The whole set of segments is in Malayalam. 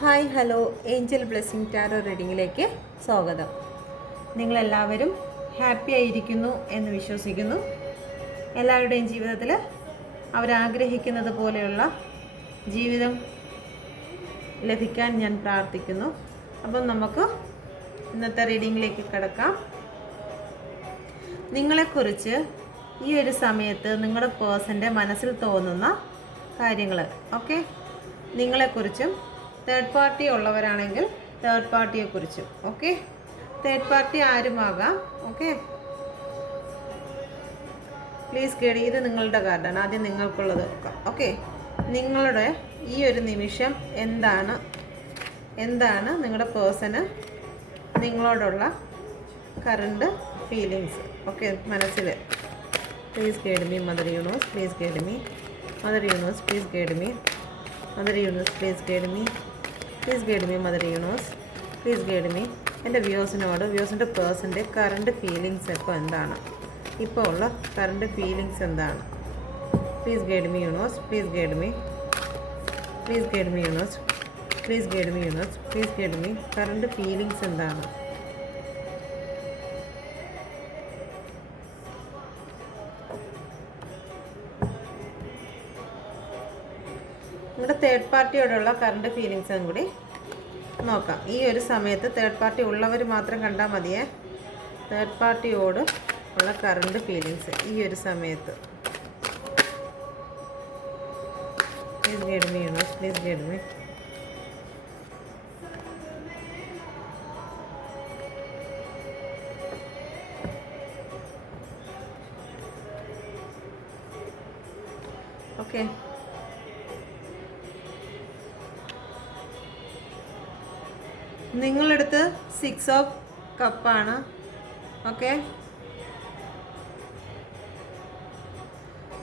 Hi hello angel blessing tarot റീഡിങ്ങിലേക്ക് സ്വാഗതം. നിങ്ങളെല്ലാവരും ഹാപ്പി ആയിരിക്കുന്നു എന്ന് വിശ്വസിക്കുന്നു. എല്ലാവരുടെയും ജീവിതത്തിൽ അവരാഗ്രഹിക്കുന്നത് പോലെയുള്ള ജീവിതം ലഭിക്കാൻ ഞാൻ പ്രാർത്ഥിക്കുന്നു. അപ്പം നമുക്ക് ഇന്നത്തെ റീഡിങ്ങിലേക്ക് കിടക്കാം. നിങ്ങളെക്കുറിച്ച് ഈ ഒരു സമയത്ത് നിങ്ങളുടെ പേഴ്സൻ്റെ മനസ്സിൽ തോന്നുന്ന കാര്യങ്ങൾ, ഓക്കെ, നിങ്ങളെക്കുറിച്ചും തേർഡ് പാർട്ടി ഉള്ളവരാണെങ്കിൽ തേർഡ് പാർട്ടിയെക്കുറിച്ചും, ഓക്കെ, തേർഡ് പാർട്ടി ആരുമാകാം, ഓക്കെ. പ്ലീസ് കേടി, ഇത് നിങ്ങളുടെ കാർഡാണ്. ആദ്യം നിങ്ങൾക്കുള്ളത് നോക്കാം, ഓക്കെ. നിങ്ങളുടെ ഈ ഒരു നിമിഷം എന്താണ് നിങ്ങളുടെ പേഴ്സണ് നിങ്ങളോടുള്ള കറണ്ട് ഫീലിങ്സ്, ഓക്കെ, മനസ്സിൽ. Please guide me mother universe, please guide me mother universe, please guide me mother universe, please guide me, please guide me mother universe, please guide me. എൻ്റെ വ്യൂസിൻ്റെ പേഴ്സൻ്റെ കറണ്ട് ഫീലിങ്സ് ഇപ്പോൾ എന്താണ്, ഇപ്പോൾ ഉള്ള കറണ്ട് ഫീലിങ്സ് എന്താണ്? Please guide me universe, please guide me, please guide me universe, please guide me universe, please guide me. Current feelings എന്താണ്? നിങ്ങളുടെ തേർഡ് പാർട്ടിയോടുള്ള കറണ്ട് ഫീലിങ്സും കൂടി നോക്കാം. ഈ ഒരു സമയത്ത് തേർഡ് പാർട്ടി ഉള്ളവർ മാത്രം കണ്ടാൽ മതിയേ. തേർഡ് പാർട്ടിയോട് ഉള്ള കറണ്ട് ഫീലിങ്സ് ഈ ഒരു സമയത്ത്. Please guide me universe, please guide me. Okay, നിങ്ങളെടുത്ത് 6 ഓഫ് കപ്പാണ്, ഓക്കെ.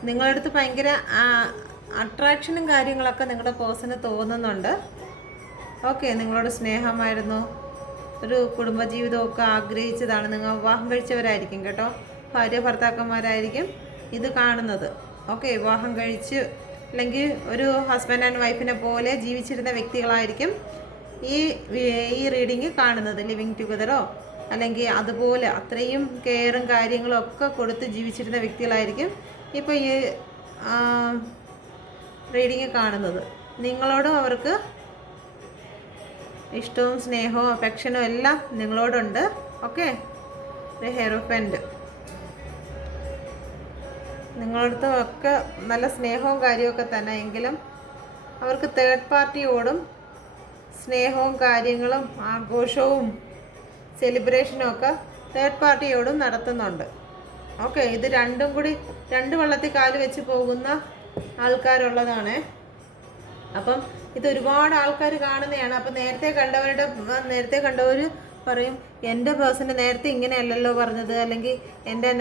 നിങ്ങളടുത്ത് ഭയങ്കര അട്രാക്ഷനും കാര്യങ്ങളൊക്കെ നിങ്ങളുടെ പേഴ്സണ് തോന്നുന്നുണ്ട്, ഓക്കെ. നിങ്ങളോട് സ്നേഹമായിരുന്നു, ഒരു കുടുംബജീവിതമൊക്കെ ആഗ്രഹിച്ചതാണ്. നിങ്ങൾ വിവാഹം കഴിച്ചവരായിരിക്കും കേട്ടോ, ഭാര്യ ഭർത്താക്കന്മാരായിരിക്കും ഇത് കാണുന്നത്, ഓക്കെ. വിവാഹം കഴിച്ച് അല്ലെങ്കിൽ ഒരു ഹസ്ബൻഡ് ആൻഡ് വൈഫിനെ പോലെ ജീവിച്ചിരുന്ന വ്യക്തികളായിരിക്കും ഈ റീഡിങ് കാണുന്നത്. ലിവിങ് ടുഗദറോ അല്ലെങ്കിൽ അതുപോലെ അത്രയും കെയറും കാര്യങ്ങളും ഒക്കെ കൊടുത്ത് ജീവിച്ചിരുന്ന വ്യക്തികളായിരിക്കും ഇപ്പോൾ ഈ റീഡിങ് കാണുന്നത്. നിങ്ങളോടും അവർക്ക് ഇഷ്ടവും സ്നേഹവും അഫെക്ഷനും എല്ലാം നിങ്ങളോടുണ്ട്, ഓക്കെ. ഹെയറോഫൻഡ് നിങ്ങളടുത്തും ഒക്കെ നല്ല സ്നേഹവും കാര്യമൊക്കെ തന്നെ, എങ്കിലും അവർക്ക് തേർഡ് പാർട്ടിയോടും സ്നേഹവും കാര്യങ്ങളും ആഘോഷവും സെലിബ്രേഷനും ഒക്കെ തേർഡ് പാർട്ടിയോടും നടത്തുന്നുണ്ട്, ഓക്കെ. ഇത് രണ്ടും കൂടി രണ്ട് വള്ളത്തിൽ കാല് വെച്ച് പോകുന്ന ആൾക്കാരുള്ളതാണ്. അപ്പം ഇത് ഒരുപാട് ആൾക്കാർ കാണുന്നതാണ്. അപ്പം നേരത്തെ കണ്ടവർ പറയും എൻ്റെ പേഴ്സണ് നേരത്തെ ഇങ്ങനെയല്ലല്ലോ പറഞ്ഞത്, അല്ലെങ്കിൽ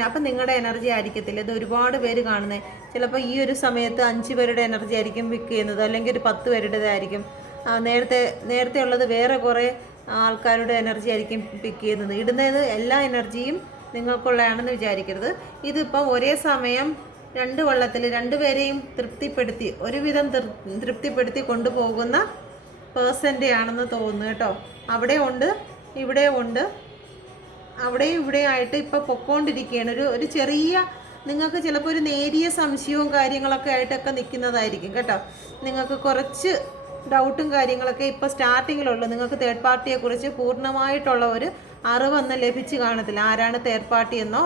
അപ്പം നിങ്ങളുടെ എനർജി ആയിരിക്കത്തില്ല. ഇത് ഒരുപാട് പേര് കാണുന്നത്. ചിലപ്പോൾ ഈ ഒരു സമയത്ത് 5 പേരുടെ എനർജി ആയിരിക്കും പിക്ക് ചെയ്യുന്നത്, അല്ലെങ്കിൽ ഒരു 10 പേരുടേതായിരിക്കും. നേരത്തെ ഉള്ളത് വേറെ കുറേ ആൾക്കാരുടെ എനർജി ആയിരിക്കും പിക്ക് ചെയ്യുന്നത്. ഇടുന്നത് എല്ലാ എനർജിയും നിങ്ങൾക്കുള്ളതാണെന്ന് വിചാരിക്കരുത്. ഇതിപ്പം ഒരേ സമയം 2 വള്ളത്തിൽ രണ്ടുപേരെയും ഒരുവിധം തൃപ്തിപ്പെടുത്തി കൊണ്ടുപോകുന്ന പേഴ്സൻ്റെ ആണെന്ന് തോന്നുന്നു കേട്ടോ. അവിടെ ഉണ്ട്, ഇവിടെ ഉണ്ട്, അവിടെയും ഇവിടെയായിട്ട് ഇപ്പോൾ പൊക്കോണ്ടിരിക്കുകയാണ്. ഒരു ചെറിയ, നിങ്ങൾക്ക് ചിലപ്പോൾ ഒരു നേരിയ സംശയവും കാര്യങ്ങളൊക്കെ ആയിട്ടൊക്കെ നിൽക്കുന്നതായിരിക്കും കേട്ടോ. നിങ്ങൾക്ക് കുറച്ച് ഡൗട്ടും കാര്യങ്ങളൊക്കെ ഇപ്പോൾ സ്റ്റാർട്ടിങ്ങിലുള്ളൂ. നിങ്ങൾക്ക് തേർഡ് പാർട്ടിയെക്കുറിച്ച് പൂർണ്ണമായിട്ടുള്ള ഒരു അറിവൊന്നും ലഭിച്ച് കാണത്തില്ല. ആരാണ് തേർഡ് പാർട്ടി എന്നോ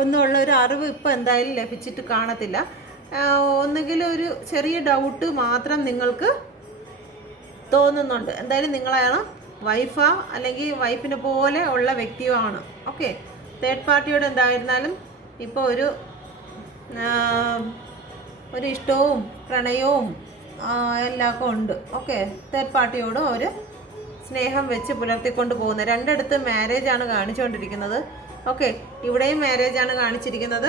ഒന്നുമുള്ള ഒരു അറിവ് ഇപ്പോൾ എന്തായാലും ലഭിച്ചിട്ട് കാണത്തില്ല. ഒന്നുകിൽ ഒരു ചെറിയ ഡൗട്ട് മാത്രം നിങ്ങൾക്ക് തോന്നുന്നുണ്ട്. എന്തായാലും നിങ്ങളാണ് വൈഫാ അല്ലെങ്കിൽ വൈഫിനെ പോലെ ഉള്ള വ്യക്തിയുമാണ്, ഓക്കെ. തേർഡ് പാർട്ടിയോട് എന്തായിരുന്നാലും ഇപ്പോൾ ഒരു ഇഷ്ടവും പ്രണയവും എല്ലാവർക്കും ഉണ്ട്, ഓക്കെ. തേർഡ് പാർട്ടിയോടും അവർ സ്നേഹം വെച്ച് പുലർത്തിക്കൊണ്ട് പോകുന്നത്. രണ്ടിടത്തും മാരേജാണ് കാണിച്ചുകൊണ്ടിരിക്കുന്നത്, ഓക്കെ. ഇവിടെയും മാരേജാണ് കാണിച്ചിരിക്കുന്നത്,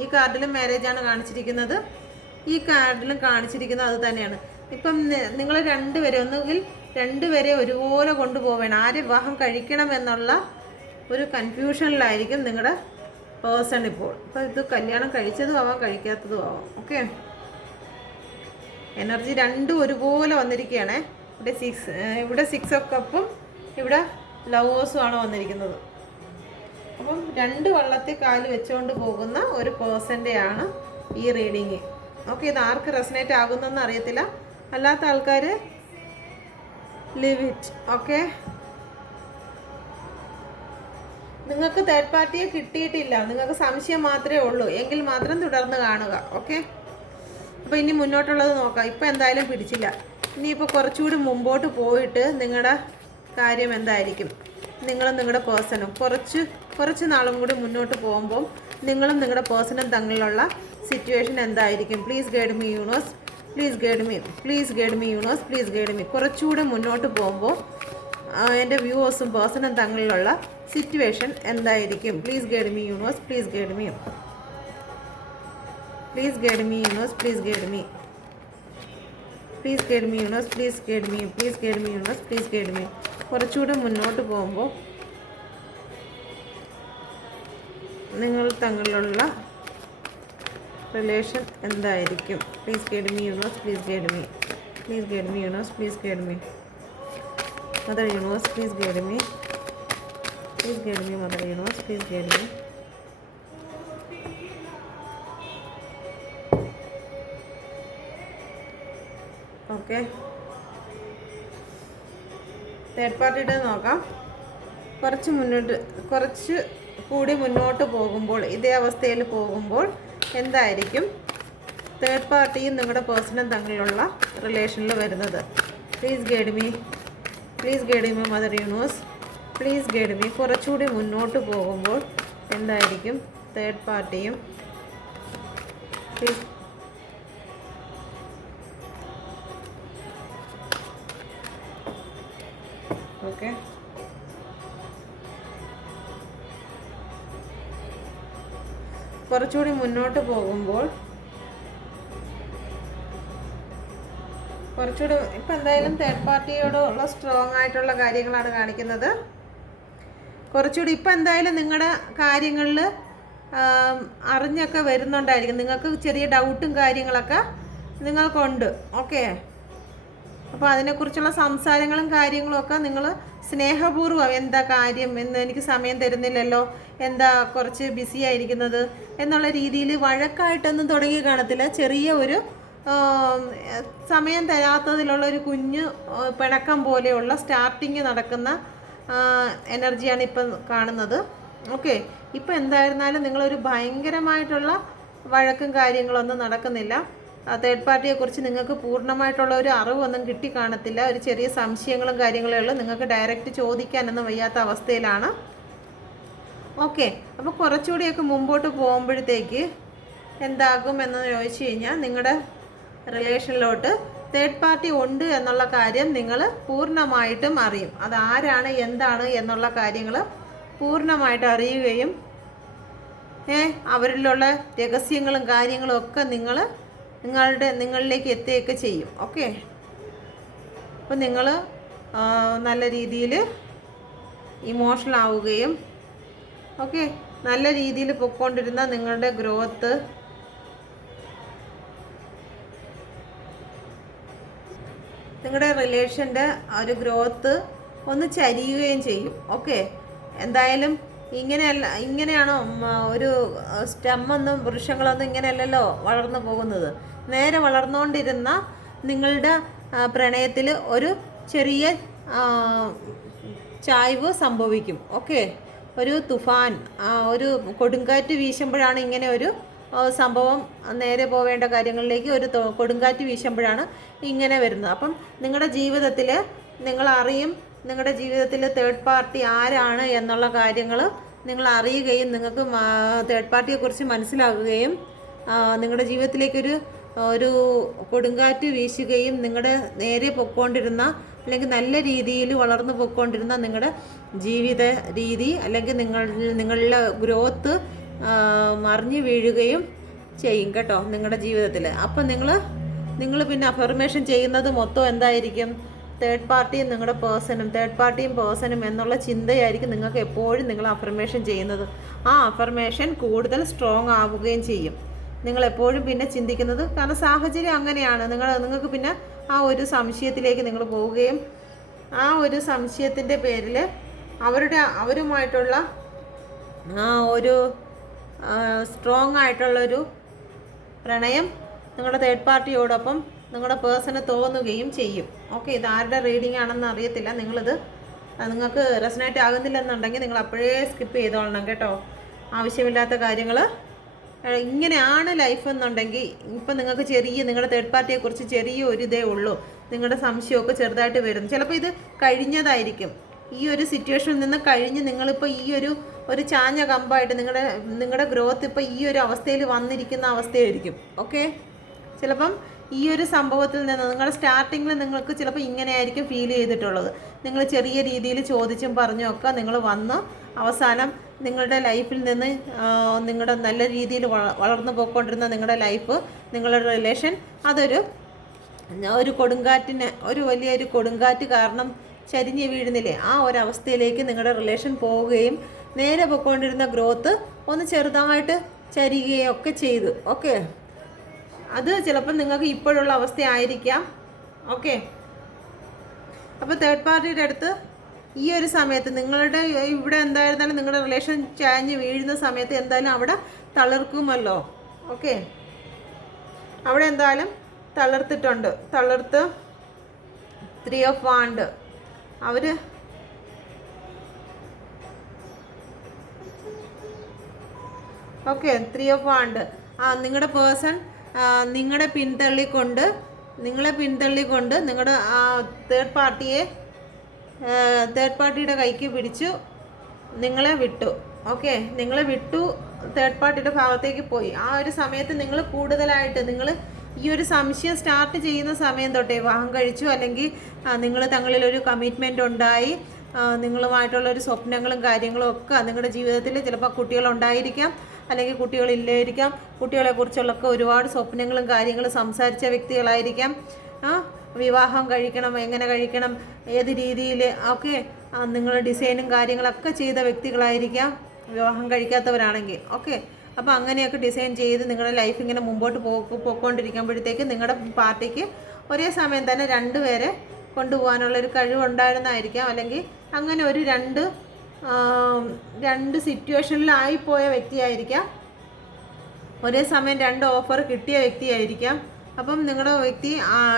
ഈ കാർഡിലും മാരേജാണ് കാണിച്ചിരിക്കുന്നത്, ഈ കാർഡിലും കാണിച്ചിരിക്കുന്നത് അത് തന്നെയാണ്. ഇപ്പം നിങ്ങൾ ഒന്നുകിൽ രണ്ടുപേരെ ഒരുപോലെ കൊണ്ടുപോവേണം. ആര് വിവാഹം കഴിക്കണം എന്നുള്ള ഒരു കൺഫ്യൂഷനിലായിരിക്കും നിങ്ങളുടെ പേഴ്സൺ ഇപ്പോൾ. അപ്പോൾ ഇത് കല്യാണം കഴിച്ചതും ആവാം, കഴിക്കാത്തതും ആവാം, ഓക്കെ. എനർജി രണ്ടും ഒരുപോലെ വന്നിരിക്കുകയാണേ. ഇവിടെ 6 ഓഫ് കപ്പും ഇവിടെ ലവേഴ്സും ആണ് വന്നിരിക്കുന്നത്. അപ്പം 2 വള്ളത്തിൽ കാല് വെച്ചുകൊണ്ട് പോകുന്ന ഒരു പേഴ്സൻ്റെയാണ് ഈ റീഡിങ്. ഓക്കെ, ഇത് ആർക്ക് റെസനേറ്റ് ആകുന്നെന്ന് അറിയത്തില്ല. അല്ലാത്ത ആൾക്കാർ ലിവ് ഇറ്റ്. ഓക്കെ, നിങ്ങൾക്ക് തേർഡ് പാർട്ടിയെ കിട്ടിയിട്ടില്ല, നിങ്ങൾക്ക് സംശയം മാത്രമേ ഉള്ളൂ എങ്കിൽ മാത്രം തുടർന്ന് കാണുക. ഓക്കെ, അപ്പോൾ ഇനി മുന്നോട്ടുള്ളത് നോക്കാം. ഇപ്പം എന്തായാലും പിടിച്ചില്ല. ഇനിയിപ്പോൾ കുറച്ചുകൂടി മുമ്പോട്ട് പോയിട്ട് നിങ്ങളുടെ കാര്യം എന്തായിരിക്കും, നിങ്ങളും നിങ്ങളുടെ പേഴ്സണും കുറച്ച് നാളും കൂടി മുന്നോട്ട് പോകുമ്പോൾ നിങ്ങളും നിങ്ങളുടെ പേഴ്സണും തമ്മിലുള്ള സിറ്റുവേഷൻ എന്തായിരിക്കും? Please guide me universe, please guide me, please guide me universe, please guide me. കുറച്ചുകൂടി മുന്നോട്ട് പോകുമ്പോൾ എൻ്റെ വ്യൂവേഴ്സും പേഴ്സണും തമ്മിലുള്ള സിറ്റുവേഷൻ എന്തായിരിക്കും? Please guide me universe, please guide me, please guide me universe, please guide me, please guide me universe, please guide me, please guide me universe, please guide me. കുറച്ചുകൂടെ മുന്നോട്ട് പോകുമ്പോൾ നിങ്ങൾ തമ്മിലുള്ള റിലേഷൻ എന്തായിരിക്കും? Please guide me universe, please guide me, please guide me universe, please guide me. Mother universe, please guide me, please guide me. Mother universe, please guide me. Okay, third പാർട്ടിയുടെ നോക്കാം. കുറച്ച് കൂടി മുന്നോട്ട് പോകുമ്പോൾ, ഇതേ അവസ്ഥയിൽ പോകുമ്പോൾ എന്തായിരിക്കും തേർഡ് പാർട്ടിയും നിങ്ങളുടെ പേഴ്സണും തമ്മിലുള്ള റിലേഷനിൽ വരുന്നത്? Please guide me, please guide me. Mother universe, please guide me. കുറച്ചുകൂടി മുന്നോട്ട് പോകുമ്പോൾ എന്തായിരിക്കും തേർഡ് പാർട്ടിയും പ്ലീസ്. ഓക്കെ, കുറച്ചുകൂടി മുന്നോട്ട് പോകുമ്പോൾ കുറച്ചുകൂടി ഇപ്പം എന്തായാലും തേർഡ് പാർട്ടിയോടുള്ള സ്ട്രോങ് ആയിട്ടുള്ള കാര്യങ്ങളാണ് കാണിക്കുന്നത്. കുറച്ചുകൂടി ഇപ്പം എന്തായാലും നിങ്ങളുടെ കാര്യങ്ങളിൽ അറിഞ്ഞൊക്കെ വരുന്നുണ്ടായിരിക്കും. നിങ്ങൾക്ക് ചെറിയ ഡൗട്ടും കാര്യങ്ങളൊക്കെ നിങ്ങൾക്കുണ്ട്. ഓക്കെ, അപ്പോൾ അതിനെക്കുറിച്ചുള്ള സംസാരങ്ങളും കാര്യങ്ങളും ഒക്കെ നിങ്ങൾ സ്നേഹപൂർവ്വം, എന്താ കാര്യം എന്ന് എനിക്ക് സമയം തരുന്നില്ലല്ലോ, എന്താ കുറച്ച് ബിസി ആയിരിക്കുന്നത് എന്നുള്ള രീതിയിൽ വഴക്കായിട്ടൊന്നും തുടങ്ങി കാണത്തില്ല. ചെറിയ ഒരു സമയം തരാത്തതിലുള്ള ഒരു കുഞ്ഞു പിണക്കം പോലെയുള്ള സ്റ്റാർട്ടിങ് നടക്കുന്ന എനർജിയാണ് ഇപ്പം കാണുന്നത്. ഓക്കെ, ഇപ്പം എന്തായിരുന്നാലും നിങ്ങളൊരു ഭയങ്കരമായിട്ടുള്ള വഴക്കും കാര്യങ്ങളൊന്നും നടക്കുന്നില്ല. തേർഡ് പാർട്ടിയെക്കുറിച്ച് നിങ്ങൾക്ക് പൂർണ്ണമായിട്ടുള്ള ഒരു അറിവൊന്നും കിട്ടി കാണത്തില്ല. ഒരു ചെറിയ സംശയങ്ങളും കാര്യങ്ങളേ ഉള്ളൂ. നിങ്ങൾക്ക് ഡയറക്റ്റ് ചോദിക്കാനൊന്നും വയ്യാത്ത അവസ്ഥയിലാണ്. ഓക്കെ, അപ്പോൾ കുറച്ചുകൂടിയൊക്കെ മുമ്പോട്ട് പോകുമ്പോഴത്തേക്ക് എന്താകും എന്ന് ചോദിച്ചു കഴിഞ്ഞാൽ നിങ്ങളുടെ റിലേഷനിലോട്ട് തേർഡ് പാർട്ടി ഉണ്ട് എന്നുള്ള കാര്യം നിങ്ങൾ പൂർണ്ണമായിട്ടും അറിയും. അതാരാണ്, എന്താണ് എന്നുള്ള കാര്യങ്ങൾ പൂർണ്ണമായിട്ട് അറിയുകയും അവരിലുള്ള രഹസ്യങ്ങളും കാര്യങ്ങളും ഒക്കെ നിങ്ങളിലേക്ക് എത്തുകയൊക്കെ ചെയ്യും. ഓക്കെ, അപ്പോൾ നിങ്ങൾ നല്ല രീതിയിൽ ഇമോഷണൽ ആവുകയും ഓക്കെ നല്ല രീതിയിൽ പൊയ്ക്കൊണ്ടിരുന്ന നിങ്ങളുടെ ഗ്രോത്ത് നിങ്ങളുടെ റിലേഷൻ്റെ ഒരു ഗ്രോത്ത് ഒന്ന് ചരിയുകയും ചെയ്യും. ഓക്കെ, എന്തായാലും ഇങ്ങനെയാണോ ഒരു സ്റ്റെമ്മൊന്നും വൃക്ഷങ്ങളൊന്നും ഇങ്ങനെയല്ലല്ലോ വളർന്നു പോകുന്നത്. നേരെ വളർന്നുകൊണ്ടിരുന്ന നിങ്ങളുടെ പ്രണയത്തിൽ ഒരു ചെറിയ ചായ്വ് സംഭവിക്കും. ഓക്കെ, ഒരു തുഫാൻ, ഒരു കൊടുങ്കാറ്റ് വീശുമ്പോഴാണ് ഇങ്ങനെ ഒരു സംഭവം നേരെ പോവേണ്ട കാര്യങ്ങളിലേക്ക് ഒരു കൊടുങ്കാറ്റ് വീശുമ്പോഴാണ് ഇങ്ങനെ വരുന്നത്. അപ്പം നിങ്ങളുടെ ജീവിതത്തിൽ നിങ്ങളറിയും, നിങ്ങളുടെ ജീവിതത്തിൽ തേർഡ് പാർട്ടി ആരാണ് എന്നുള്ള കാര്യങ്ങൾ നിങ്ങൾ അറിയുകയും നിങ്ങൾക്ക് തേർഡ് പാർട്ടിയെക്കുറിച്ച് മനസ്സിലാക്കുകയും നിങ്ങളുടെ ജീവിതത്തിലേക്കൊരു കൊടുങ്കാറ്റ് വീശുകയും നിങ്ങളുടെ നേരെ പൊയ്ക്കൊണ്ടിരുന്ന അല്ലെങ്കിൽ നല്ല രീതിയിൽ വളർന്നു പൊയ്ക്കൊണ്ടിരുന്ന നിങ്ങളുടെ ജീവിത രീതി അല്ലെങ്കിൽ നിങ്ങളുടെ ഗ്രോത്ത് മറിഞ്ഞു വീഴുകയും ചെയ്യും കേട്ടോ നിങ്ങളുടെ ജീവിതത്തിൽ. അപ്പം നിങ്ങൾ പിന്നെ അഫർമേഷൻ ചെയ്യുന്നത് മൊത്തം എന്തായിരിക്കും? തേർഡ് പാർട്ടിയും നിങ്ങളുടെ തേർഡ് പാർട്ടിയും പേഴ്സണും എന്നുള്ള ചിന്തയായിരിക്കും നിങ്ങൾക്ക് എപ്പോഴും നിങ്ങൾ അഫർമേഷൻ ചെയ്യുന്നത്. ആ അഫർമേഷൻ കൂടുതൽ സ്ട്രോങ് ആവുകയും ചെയ്യും. നിങ്ങളെപ്പോഴും പിന്നെ ചിന്തിക്കുന്നത്, കാരണം സാഹചര്യം അങ്ങനെയാണ്. നിങ്ങൾക്ക് പിന്നെ ആ ഒരു സംശയത്തിലേക്ക് നിങ്ങൾ പോവുകയും ആ ഒരു സംശയത്തിൻ്റെ പേരിൽ അവരുമായിട്ടുള്ള ഒരു സ്ട്രോങ് ആയിട്ടുള്ളൊരു പ്രണയം നിങ്ങളുടെ തേർഡ് പാർട്ടിയോടൊപ്പം നിങ്ങളുടെ പേഴ്സണ് തോന്നുകയും ചെയ്യും. ഓക്കെ, ഇത് ആരുടെ റീഡിംഗ് ആണെന്ന് അറിയത്തില്ല. നിങ്ങൾക്ക് റെസനേറ്റ് ആകുന്നില്ലെന്നുണ്ടെങ്കിൽ നിങ്ങൾ അപ്പോഴേ സ്കിപ്പ് ചെയ്തോളണം കേട്ടോ. ആവശ്യമില്ലാത്ത കാര്യങ്ങൾ. ഇങ്ങനെയാണ് ലൈഫ് എന്നുണ്ടെങ്കിൽ ഇപ്പം നിങ്ങൾക്ക് നിങ്ങളുടെ തേർഡ് പാർട്ടിയെക്കുറിച്ച് ചെറിയൊരു ഇതേ ഉള്ളൂ, നിങ്ങളുടെ സംശയമൊക്കെ ചെറുതായിട്ട് വരും. ചിലപ്പോൾ ഇത് കഴിഞ്ഞതായിരിക്കും. ഈ ഒരു സിറ്റുവേഷനിൽ നിന്ന് കഴിഞ്ഞ് നിങ്ങളിപ്പോൾ ഈ ഒരു ചാഞ്ഞ കമ്പായിട്ട് നിങ്ങളുടെ ഗ്രോത്ത് ഇപ്പോൾ ഈ ഒരു അവസ്ഥയിൽ വന്നിരിക്കുന്ന അവസ്ഥയായിരിക്കും. ഓക്കെ, ചിലപ്പം ഈ ഒരു സംഭവത്തിൽ നിന്ന് നിങ്ങളുടെ സ്റ്റാർട്ടിങ്ങിൽ നിങ്ങൾക്ക് ചിലപ്പോൾ ഇങ്ങനെയായിരിക്കും ഫീൽ ചെയ്തിട്ടുള്ളത്. നിങ്ങൾ ചെറിയ രീതിയിൽ ചോദിച്ചും പറഞ്ഞും ഒക്കെ നിങ്ങൾ വന്ന് അവസാനം നിങ്ങളുടെ ലൈഫിൽ നിന്ന് നിങ്ങളുടെ നല്ല രീതിയിൽ വളർന്നു പോയിക്കൊണ്ടിരുന്ന നിങ്ങളുടെ ലൈഫ്, നിങ്ങളുടെ റിലേഷൻ ഒരു കൊടുങ്കാറ്റിന് വലിയൊരു കൊടുങ്കാറ്റ് കാരണം ചരിഞ്ഞ് വീഴുന്നില്ലേ, ആ ഒരവസ്ഥയിലേക്ക് നിങ്ങളുടെ റിലേഷൻ പോവുകയും നേരെ പോയിക്കൊണ്ടിരുന്ന ഗ്രോത്ത് ഒന്ന് ചെറുതായിട്ട് ചരിയുകയും ഒക്കെ ചെയ്തു. ഓക്കെ, അത് ചിലപ്പോൾ നിങ്ങൾക്ക് ഇപ്പോഴുള്ള അവസ്ഥയായിരിക്കാം. ഓക്കെ, അപ്പോൾ തേർഡ് പാർട്ടിയുടെ അടുത്ത് ഈ ഒരു സമയത്ത് നിങ്ങളുടെ ഇവിടെ എന്തായിരുന്നാലും നിങ്ങളുടെ റിലേഷൻ ചാഞ്ഞ് വീഴുന്ന സമയത്ത് എന്തായാലും അവിടെ തളിർക്കുമല്ലോ. ഓക്കെ, അവിടെ എന്തായാലും തളിർത്തിട്ടുണ്ട്. 3 ഓഫ് വാണ്ട് അവർ ഓക്കെ 3 ഓഫ് വാണ്ട് നിങ്ങളുടെ പേഴ്സൺ നിങ്ങളെ പിന്തള്ളിക്കൊണ്ട് നിങ്ങളുടെ തേർഡ് പാർട്ടിയുടെ കൈക്ക് പിടിച്ചു നിങ്ങളെ വിട്ടു. ഓക്കെ, നിങ്ങളെ വിട്ടു, തേർഡ് പാർട്ടിയുടെ ഭാഗത്തേക്ക് പോയി. ആ ഒരു സമയത്ത് നിങ്ങൾ കൂടുതലായിട്ട് ഈ ഒരു സംശയം സ്റ്റാർട്ട് ചെയ്യുന്ന സമയം തൊട്ടേ വിവാഹം കഴിച്ചു, അല്ലെങ്കിൽ നിങ്ങൾ തങ്ങളിലൊരു കമ്മിറ്റ്മെൻ്റ് ഉണ്ടായി, നിങ്ങളുമായിട്ടുള്ളൊരു സ്വപ്നങ്ങളും കാര്യങ്ങളും ഒക്കെ നിങ്ങളുടെ ജീവിതത്തിൽ ചിലപ്പോൾ കുട്ടികളുണ്ടായിരിക്കാം, അല്ലെങ്കിൽ കുട്ടികളില്ലായിരിക്കാം. കുട്ടികളെക്കുറിച്ചുള്ളൊക്കെ ഒരുപാട് സ്വപ്നങ്ങളും കാര്യങ്ങളും സംസാരിച്ച വ്യക്തികളായിരിക്കാം. വിവാഹം കഴിക്കണം, എങ്ങനെ കഴിക്കണം, ഏത് രീതിയിൽ ഒക്കെ നിങ്ങൾ ഡിസൈനും കാര്യങ്ങളൊക്കെ ചെയ്ത വ്യക്തികളായിരിക്കാം വിവാഹം കഴിക്കാത്തവരാണെങ്കിൽ. ഓക്കെ, അപ്പോൾ അങ്ങനെയൊക്കെ ഡിസൈൻ ചെയ്ത് നിങ്ങളുടെ ലൈഫ് ഇങ്ങനെ മുമ്പോട്ട് പോയിക്കൊണ്ടിരിക്കുമ്പോഴത്തേക്ക് നിങ്ങളുടെ പാർട്ടിക്ക് ഒരേ സമയം തന്നെ 2 പേരെ കൊണ്ടുപോകാനുള്ളൊരു കഴിവുണ്ടായിരുന്നായിരിക്കാം, അല്ലെങ്കിൽ അങ്ങനെ ഒരു രണ്ട് സിറ്റുവേഷനിലായിപ്പോയ വ്യക്തിയായിരിക്കാം. ഒരേ സമയം 2 ഓഫർ കിട്ടിയ വ്യക്തിയായിരിക്കാം. അപ്പം നിങ്ങളുടെ വ്യക്തി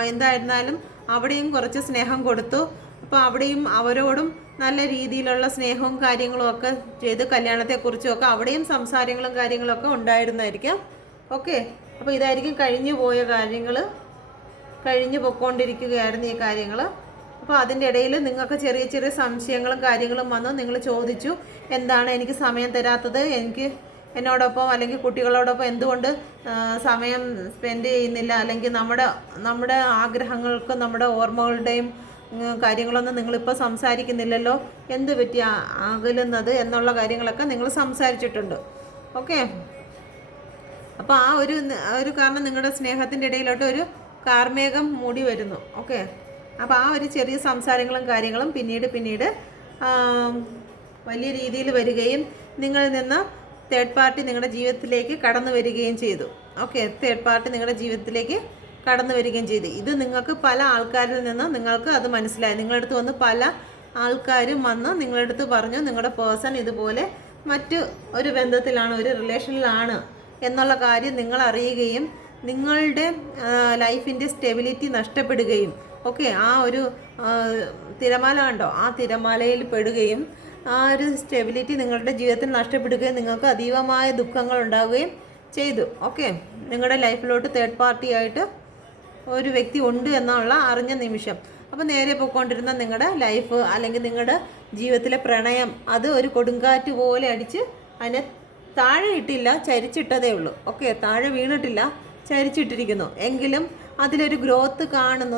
എന്തായിരുന്നാലും അവിടെയും കുറച്ച് സ്നേഹം കൊടുത്തു. അപ്പോൾ അവിടെയും അവരോടും നല്ല രീതിയിലുള്ള സ്നേഹവും കാര്യങ്ങളും ഒക്കെ ചെയ്ത് കല്യാണത്തെക്കുറിച്ചുമൊക്കെ അവിടെയും സംസാരങ്ങളും കാര്യങ്ങളൊക്കെ ഉണ്ടായിരുന്നായിരിക്കാം. ഓക്കെ, അപ്പോൾ ഇതായിരിക്കും കഴിഞ്ഞു പോയ കാര്യങ്ങൾ, കഴിഞ്ഞു പോയിക്കൊണ്ടിരിക്കുകയായിരുന്നു ഈ കാര്യങ്ങൾ. അപ്പോൾ അതിൻ്റെ ഇടയിൽ നിങ്ങൾക്ക് ചെറിയ ചെറിയ സംശയങ്ങളും കാര്യങ്ങളും വന്നു. നിങ്ങൾ ചോദിച്ചു, എന്താണ് എനിക്ക് സമയം തരാത്തത്, എന്നോടൊപ്പം അല്ലെങ്കിൽ കുട്ടികളോടൊപ്പം എന്തുകൊണ്ട് സമയം സ്പെൻഡ് ചെയ്യുന്നില്ല, അല്ലെങ്കിൽ നമ്മുടെ ആഗ്രഹങ്ങൾക്കും നമ്മുടെ ഓർമ്മകളുടെയും കാര്യങ്ങളൊന്നും നിങ്ങളിപ്പോൾ സംസാരിക്കുന്നില്ലല്ലോ, എന്ത് പറ്റി അകലുന്നത് എന്നുള്ള കാര്യങ്ങളൊക്കെ നിങ്ങൾ സംസാരിച്ചിട്ടുണ്ട്. ഓക്കെ, അപ്പോൾ ആ ഒരു കാരണം നിങ്ങളുടെ സ്നേഹത്തിൻ്റെ ഇടയിലോട്ട് ഒരു കാർമേഘം മൂടി വരുന്നു. ഓക്കെ, അപ്പോൾ ആ ഒരു ചെറിയ സംസാരങ്ങളും കാര്യങ്ങളും പിന്നീട് വലിയ രീതിയിൽ വരികയും നിങ്ങളിൽ നിന്ന് തേർഡ് പാർട്ടി നിങ്ങളുടെ ജീവിതത്തിലേക്ക് കടന്നു വരികയും ചെയ്തു. ഓക്കെ, തേർഡ് പാർട്ടി നിങ്ങളുടെ ജീവിതത്തിലേക്ക് കടന്നു വരികയും ചെയ്തു. ഇത് നിങ്ങൾക്ക് പല ആൾക്കാരിൽ നിന്ന് നിങ്ങൾക്ക് അത് മനസ്സിലായി. നിങ്ങളുടെ അടുത്ത് വന്ന് പല ആൾക്കാരും വന്ന് നിങ്ങളുടെ അടുത്ത് പറഞ്ഞു, നിങ്ങളുടെ പേഴ്സൺ ഇതുപോലെ മറ്റ് ഒരു ബന്ധത്തിലാണ്, ഒരു റിലേഷനിലാണ് എന്നുള്ള കാര്യം നിങ്ങൾ അറിയുകയും നിങ്ങളുടെ ലൈഫിൻ്റെ സ്റ്റെബിലിറ്റി നഷ്ടപ്പെടുകയും, ഓക്കെ, ആ ഒരു തിരമാല കണ്ടോ, ആ തിരമാലയിൽ പെടുകയും ആ ഒരു സ്റ്റെബിലിറ്റി നിങ്ങളുടെ ജീവിതത്തിൽ നഷ്ടപ്പെടുകയും നിങ്ങൾക്ക് അതീവമായ ദുഃഖങ്ങൾ ഉണ്ടാവുകയും ചെയ്തു. ഓക്കെ, നിങ്ങളുടെ ലൈഫിലോട്ട് തേർഡ് പാർട്ടി ആയിട്ട് ഒരു വ്യക്തി ഉണ്ട് എന്നുള്ള അറിഞ്ഞ നിമിഷം. അപ്പോൾ നേരെ പോയിക്കൊണ്ടിരുന്ന നിങ്ങളുടെ ലൈഫ് അല്ലെങ്കിൽ നിങ്ങളുടെ ജീവിതത്തിലെ പ്രണയം അത് ഒരു കൊടുങ്കാറ്റ് പോലെ അടിച്ച് അതിനെ താഴെ ഇട്ടില്ല, ചരിച്ചിട്ടതേ ഉള്ളൂ. ഓക്കെ, താഴെ വീണിട്ടില്ല, ചരിച്ചിട്ടിരിക്കുന്നു. എങ്കിലും അതിലൊരു ഗ്രോത്ത് കാണുന്നു.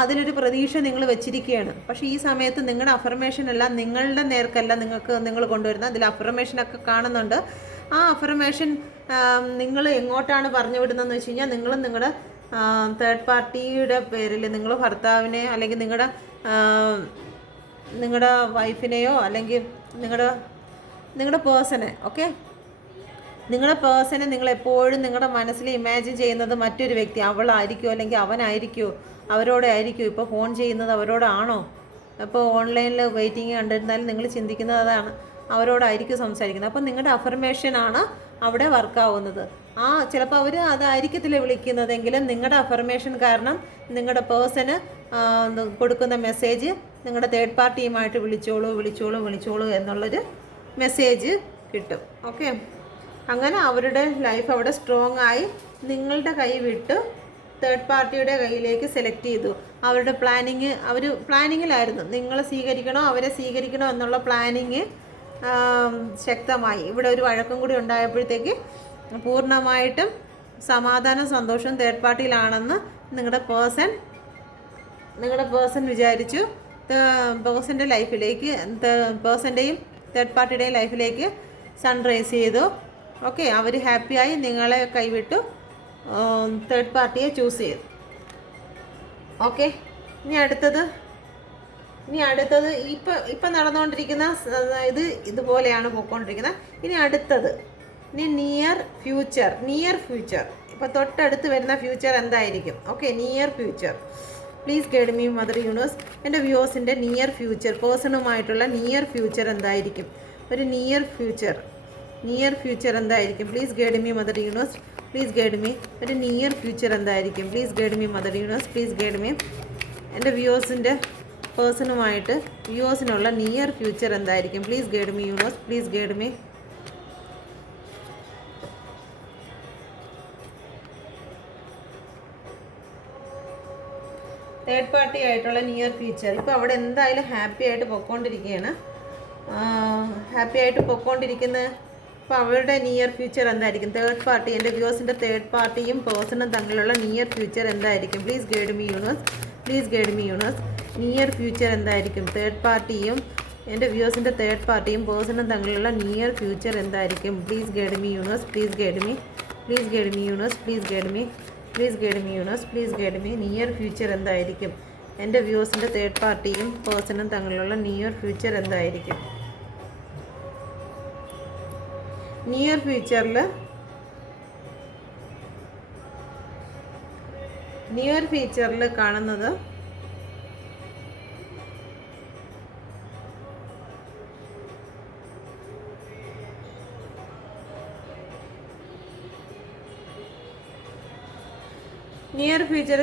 അതിലൊരു പ്രതീക്ഷ നിങ്ങൾ വെച്ചിരിക്കുകയാണ്. പക്ഷേ ഈ സമയത്ത് നിങ്ങളുടെ അഫർമേഷൻ അല്ല, നിങ്ങളുടെ നേർക്കല്ല നിങ്ങൾ കൊണ്ടുവരുന്നത്. അതിൽ അഫർമേഷനൊക്കെ കാണുന്നുണ്ട്. ആ അഫർമേഷൻ നിങ്ങൾ എങ്ങോട്ടാണ് പറഞ്ഞു വിടുന്നതെന്ന് വെച്ച് കഴിഞ്ഞാൽ നിങ്ങളുടെ തേർഡ് പാർട്ടിയുടെ പേരിൽ നിങ്ങൾ ഭർത്താവിനെ അല്ലെങ്കിൽ നിങ്ങളുടെ വൈഫിനെയോ അല്ലെങ്കിൽ നിങ്ങളുടെ പേഴ്സണെ, ഓക്കെ, നിങ്ങളുടെ പേഴ്സണെ നിങ്ങൾ എപ്പോഴും നിങ്ങളുടെ മനസ്സിൽ ഇമാജിൻ ചെയ്യുന്നത് മറ്റൊരു വ്യക്തി, അവളായിരിക്കുമോ അല്ലെങ്കിൽ അവനായിരിക്കുമോ, അവരോടെ ആയിരിക്കുമോ, ഇപ്പോൾ ഫോൺ ചെയ്യുന്നത് അവരോടാണോ, ഇപ്പോൾ ഓൺലൈനിൽ വെയിറ്റിംഗ് കണ്ടിരുന്നാലും നിങ്ങൾ ചിന്തിക്കുന്നത് അതാണ്, അവരോടായിരിക്കും സംസാരിക്കുന്നത്. അപ്പം നിങ്ങളുടെ അഫർമേഷനാണ് അവിടെ വർക്കാവുന്നത്. ചിലപ്പോൾ അവർ അതായിരിക്കത്തില്ല വിളിക്കുന്നതെങ്കിലും നിങ്ങളുടെ അഫർമേഷൻ കാരണം നിങ്ങളുടെ പേഴ്സണ് കൊടുക്കുന്ന മെസ്സേജ് നിങ്ങളുടെ തേർഡ് പാർട്ടിയുമായിട്ട് വിളിച്ചോളൂ വിളിച്ചോളൂ വിളിച്ചോളൂ എന്നുള്ളൊരു മെസ്സേജ് കിട്ടും. ഓക്കെ, അങ്ങനെ അവരുടെ ലൈഫ് അവിടെ സ്ട്രോങ് ആയി നിങ്ങളുടെ കൈ വിട്ട് തേർഡ് പാർട്ടിയുടെ കയ്യിലേക്ക് സെലക്ട് ചെയ്തു. അവരുടെ അവർ പ്ലാനിങ്ങിലായിരുന്നു, നിങ്ങൾ സ്വീകരിക്കണോ അവരെ സ്വീകരിക്കണോ എന്നുള്ള പ്ലാനിങ് ശക്തമായി. ഇവിടെ ഒരു വഴക്കം കൂടി ഉണ്ടായപ്പോഴത്തേക്ക് പൂർണ്ണമായിട്ടും സമാധാനം സന്തോഷം തേർഡ് പാർട്ടിയിലാണെന്ന് നിങ്ങളുടെ പേഴ്സൺ വിചാരിച്ചു. പേഴ്സൻ്റെ ലൈഫിലേക്ക് പേഴ്സൻ്റെയും തേർഡ് പാർട്ടിയുടെയും ലൈഫിലേക്ക് സൺറൈസ് ചെയ്തു. ഓക്കെ, അവർ ഹാപ്പിയായി നിങ്ങളെ കൈവിട്ടു തേർഡ് പാർട്ടിയെ ചൂസ് ചെയ്തു. ഓക്കെ, ഇനി അടുത്തത് ഇപ്പം നടന്നുകൊണ്ടിരിക്കുന്ന ഇതുപോലെയാണ് പോയിക്കൊണ്ടിരിക്കുന്നത്. ഇനി അടുത്തത് നിയർ ഫ്യൂച്ചർ. ഇപ്പോൾ തൊട്ടടുത്ത് വരുന്ന ഫ്യൂച്ചർ എന്തായിരിക്കും? Okay, near future. Please guide me mother universe. എൻ്റെ വ്യൂവേഴ്സിൻ്റെ നിയർ ഫ്യൂച്ചർ, പേഴ്സണുമായിട്ടുള്ള നിയർ ഫ്യൂച്ചർ എന്തായിരിക്കും? ഒരു നിയർ ഫ്യൂച്ചർ എന്തായിരിക്കും? Please guide me mother universe. Please guide me. ഒരു നിയർ ഫ്യൂച്ചർ എന്തായിരിക്കും? Please guide me mother universe. Please guide me. എൻ്റെ വ്യൂവേഴ്സിൻ്റെ വ്യൂവേഴ്സിനുള്ള നിയർ ഫ്യൂച്ചർ എന്തായിരിക്കും? Please guide me universe. Please guide me. Third party ആയിട്ടുള്ള നിയർ ഫ്യൂച്ചർ. ഇപ്പോൾ അവിടെ എന്തായാലും ഹാപ്പി ആയിട്ട് പൊയ്ക്കൊണ്ടിരിക്കുകയാണ്. അപ്പോൾ അവരുടെ നിയർ ഫ്യൂച്ചർ എന്തായിരിക്കും? തേർഡ് പാർട്ടി, എൻ്റെ വ്യൂവേഴ്സിൻ്റെ തേർഡ് പാർട്ടിയും പേഴ്സണും തമ്മിലുള്ള നിയർ ഫ്യൂച്ചർ എന്തായിരിക്കും? Please guide me universe. Please guide me universe. Near future എന്തായിരിക്കും? തേർഡ് പാർട്ടിയും എൻ്റെ വ്യൂവേഴ്സിൻ്റെ തേർഡ് പാർട്ടിയും പേഴ്സണും തമ്മിലുള്ള നിയർ ഫ്യൂച്ചർ എന്തായിരിക്കും? Please guide me universe. Please guide me. Please guide me universe. Please guide me. Please guide me universe. Please guide me. Near future എന്തായിരിക്കും? എൻ്റെ വ്യൂവേഴ്സിൻ്റെ തേർഡ് പാർട്ടിയും പേഴ്സണും തമ്മിലുള്ള നിയർ ഫ്യൂച്ചർ എന്തായിരിക്കും? നിയർ ഫ്യൂച്ചറിൽ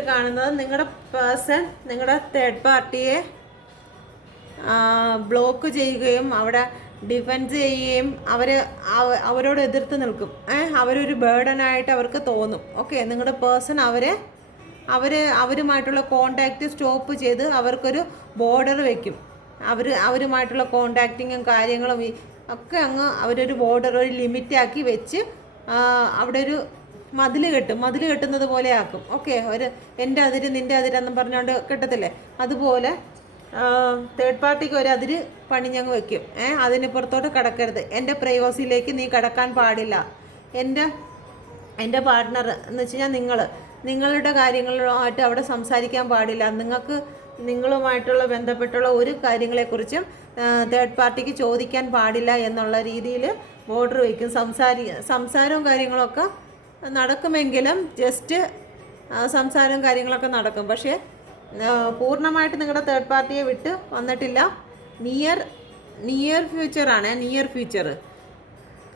കാണുന്നത് നിങ്ങളുടെ പേഴ്സൺ നിങ്ങളുടെ തേർഡ് പാർട്ടിയെ ബ്ലോക്ക് ചെയ്യുകയും അവിടെ ഡിഫെൻസ് ചെയ്യുകയും അവരോട് എതിർത്ത് നിൽക്കും. അവരൊരു ബേർഡനായിട്ട് അവർക്ക് തോന്നും. ഓക്കെ, നിങ്ങളുടെ പേഴ്സൺ അവരുമായിട്ടുള്ള കോണ്ടാക്റ്റ് സ്റ്റോപ്പ് ചെയ്ത് അവർക്കൊരു ബോർഡർ വയ്ക്കും. അവരുമായിട്ടുള്ള കോണ്ടാക്റ്റിങ്ങും കാര്യങ്ങളും ഒക്കെ അങ്ങ് അവരൊരു ബോർഡർ, ഒരു ലിമിറ്റാക്കി വെച്ച് അവിടെ ഒരു മതിൽ കെട്ടുന്നത് പോലെ ആക്കും. ഓക്കെ, എൻ്റെ അതിര് നിൻ്റെ അതിരെന്നും പറഞ്ഞുകൊണ്ട് കെട്ടത്തില്ലേ, അതുപോലെ തേർഡ് പാർട്ടിക്ക് ഒരു അതിര് പണിഞ്ഞങ്ങ് വെക്കും. അതിന് പുറത്തോട്ട് കടക്കരുത്, എൻ്റെ പ്രൈവസിയിലേക്ക് നീ കടക്കാൻ പാടില്ല, എൻ്റെ പാർട്ട്ണർ എന്ന് വെച്ച് കഴിഞ്ഞാൽ നിങ്ങളുടെ കാര്യങ്ങളുമായിട്ട് അവിടെ സംസാരിക്കാൻ പാടില്ല, നിങ്ങളുമായിട്ടുള്ള ബന്ധപ്പെട്ടുള്ള ഒരു കാര്യങ്ങളെക്കുറിച്ചും തേർഡ് പാർട്ടിക്ക് ചോദിക്കാൻ പാടില്ല എന്നുള്ള രീതിയിൽ ബോർഡർ വയ്ക്കും. സംസാരവും കാര്യങ്ങളൊക്കെ നടക്കുമെങ്കിലും ജസ്റ്റ് സംസാരവും കാര്യങ്ങളൊക്കെ നടക്കും. പക്ഷേ പൂർണ്ണമായിട്ട് നിങ്ങളുടെ തേർഡ് പാർട്ടിയെ വിട്ട് വന്നിട്ടില്ല. നിയർ ഫ്യൂച്ചർ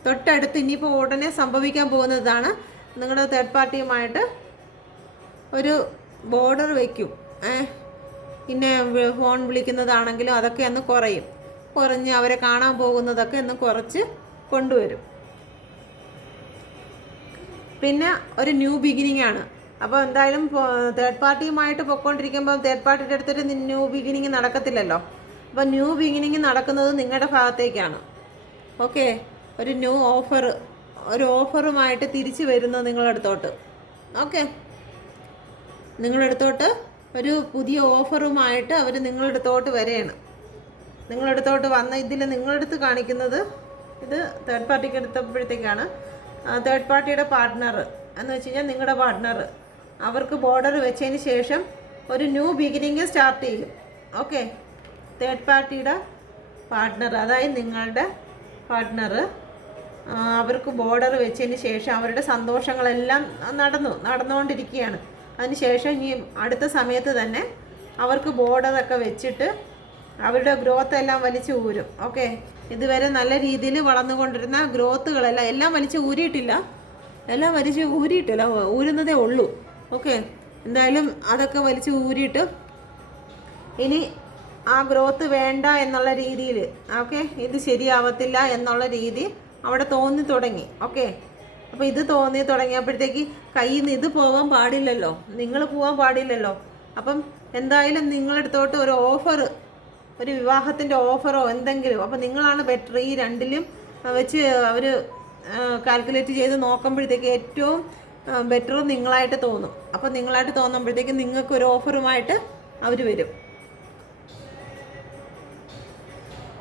തൊട്ടടുത്ത് ഇനിയിപ്പോൾ ഉടനെ സംഭവിക്കാൻ പോകുന്നതാണ്. നിങ്ങളുടെ തേർഡ് പാർട്ടിയുമായിട്ട് ഒരു ബോർഡർ വയ്ക്കും. പിന്നെ ഫോൺ വിളിക്കുന്നതാണെങ്കിലും അതൊക്കെ ഒന്ന് കുറഞ്ഞ് അവരെ കാണാൻ പോകുന്നതൊക്കെ ഒന്ന് കുറച്ച് കൊണ്ടുവരും. പിന്നെ ഒരു ന്യൂ ബിഗിനിങ് ആണ്. അപ്പോൾ എന്തായാലും തേർഡ് പാർട്ടിയുമായിട്ട് പൊയ്ക്കൊണ്ടിരിക്കുമ്പോൾ തേർഡ് പാർട്ടിയുടെ അടുത്തൊരു ന്യൂ ബിഗിനിങ് നടക്കത്തില്ലല്ലോ. അപ്പോൾ ന്യൂ ബിഗിനിങ് നടക്കുന്നത് നിങ്ങളുടെ ഭാഗത്തേക്കാണ്. ഓക്കെ, ഒരു ന്യൂ ഓഫറുമായിട്ട് തിരിച്ചു വരുന്നു നിങ്ങളടുത്തോട്ട്. ഓക്കെ, നിങ്ങളടുത്തോട്ട് ഒരു പുതിയ ഓഫറുമായിട്ട് അവർ നിങ്ങളടുത്തോട്ട് വരെയാണ്. നിങ്ങളടുത്തോട്ട് വന്ന ഇതിൽ നിങ്ങളടുത്ത് കാണിക്കുന്നത് ഇത് തേർഡ് പാർട്ടിക്ക് എടുത്തപ്പോഴത്തേക്കാണ്. തേർഡ് പാർട്ടിയുടെ പാർട്ട്ണർ എന്ന് വെച്ച് കഴിഞ്ഞാൽ നിങ്ങളുടെ പാർട്ട്ണർ അവർക്ക് ബോർഡർ വെച്ചതിന് ശേഷം ഒരു ന്യൂ ബിഗിനിങ് സ്റ്റാർട്ട് ചെയ്യും. ഓക്കെ, തേർഡ് പാർട്ടിയുടെ പാർട്ട്ണർ, അതായത് നിങ്ങളുടെ പാർട്ട്ണർ അവർക്ക് ബോർഡർ വെച്ചതിന് ശേഷം അവരുടെ സന്തോഷങ്ങളെല്ലാം നടന്നുകൊണ്ടിരിക്കുകയാണ്. അതിന് ശേഷം ഈ അടുത്ത സമയത്ത് തന്നെ അവർക്ക് ബോർഡറൊക്കെ വെച്ചിട്ട് അവരുടെ ഗ്രോത്ത് എല്ലാം വലിച്ചു ഊരും. ഓക്കെ, ഇതുവരെ നല്ല രീതിയിൽ വളർന്നുകൊണ്ടിരുന്ന ഗ്രോത്തുകളെല്ലാം എല്ലാം വലിച്ചു ഊരിയിട്ടില്ല, ഊരുന്നതേ ഉള്ളൂ. ഓക്കെ, എന്തായാലും അതൊക്കെ വലിച്ചു ഊരിയിട്ട് ഇനി ആ ഗ്രോത്ത് വേണ്ട എന്നുള്ള രീതിയിൽ, ഓക്കെ, ഇത് ശരിയാവത്തില്ല എന്നുള്ള രീതി അവിടെ തോന്നി തുടങ്ങി. ഓക്കെ, അപ്പോൾ ഇത് തോന്നി തുടങ്ങിയപ്പോഴത്തേക്ക് കയ്യിൽ നിന്ന് ഇത് പോകാൻ പാടില്ലല്ലോ, നിങ്ങൾ പോകാൻ പാടില്ലല്ലോ. അപ്പം എന്തായാലും നിങ്ങളടുത്തോട്ട് ഒരു ഓഫർ, ഒരു വിവാഹത്തിൻ്റെ ഓഫറോ എന്തെങ്കിലും, അപ്പോൾ നിങ്ങളാണ് ബെറ്റർ. ഈ രണ്ടിലും വെച്ച് അവർ കാൽക്കുലേറ്റ് ചെയ്ത് നോക്കുമ്പോഴത്തേക്ക് ഏറ്റവും ബെറ്റർ നിങ്ങളായിട്ട് തോന്നും. അപ്പോൾ നിങ്ങളായിട്ട് തോന്നുമ്പോഴത്തേക്ക് നിങ്ങൾക്കൊരു ഓഫറുമായിട്ട് അവർ വരും.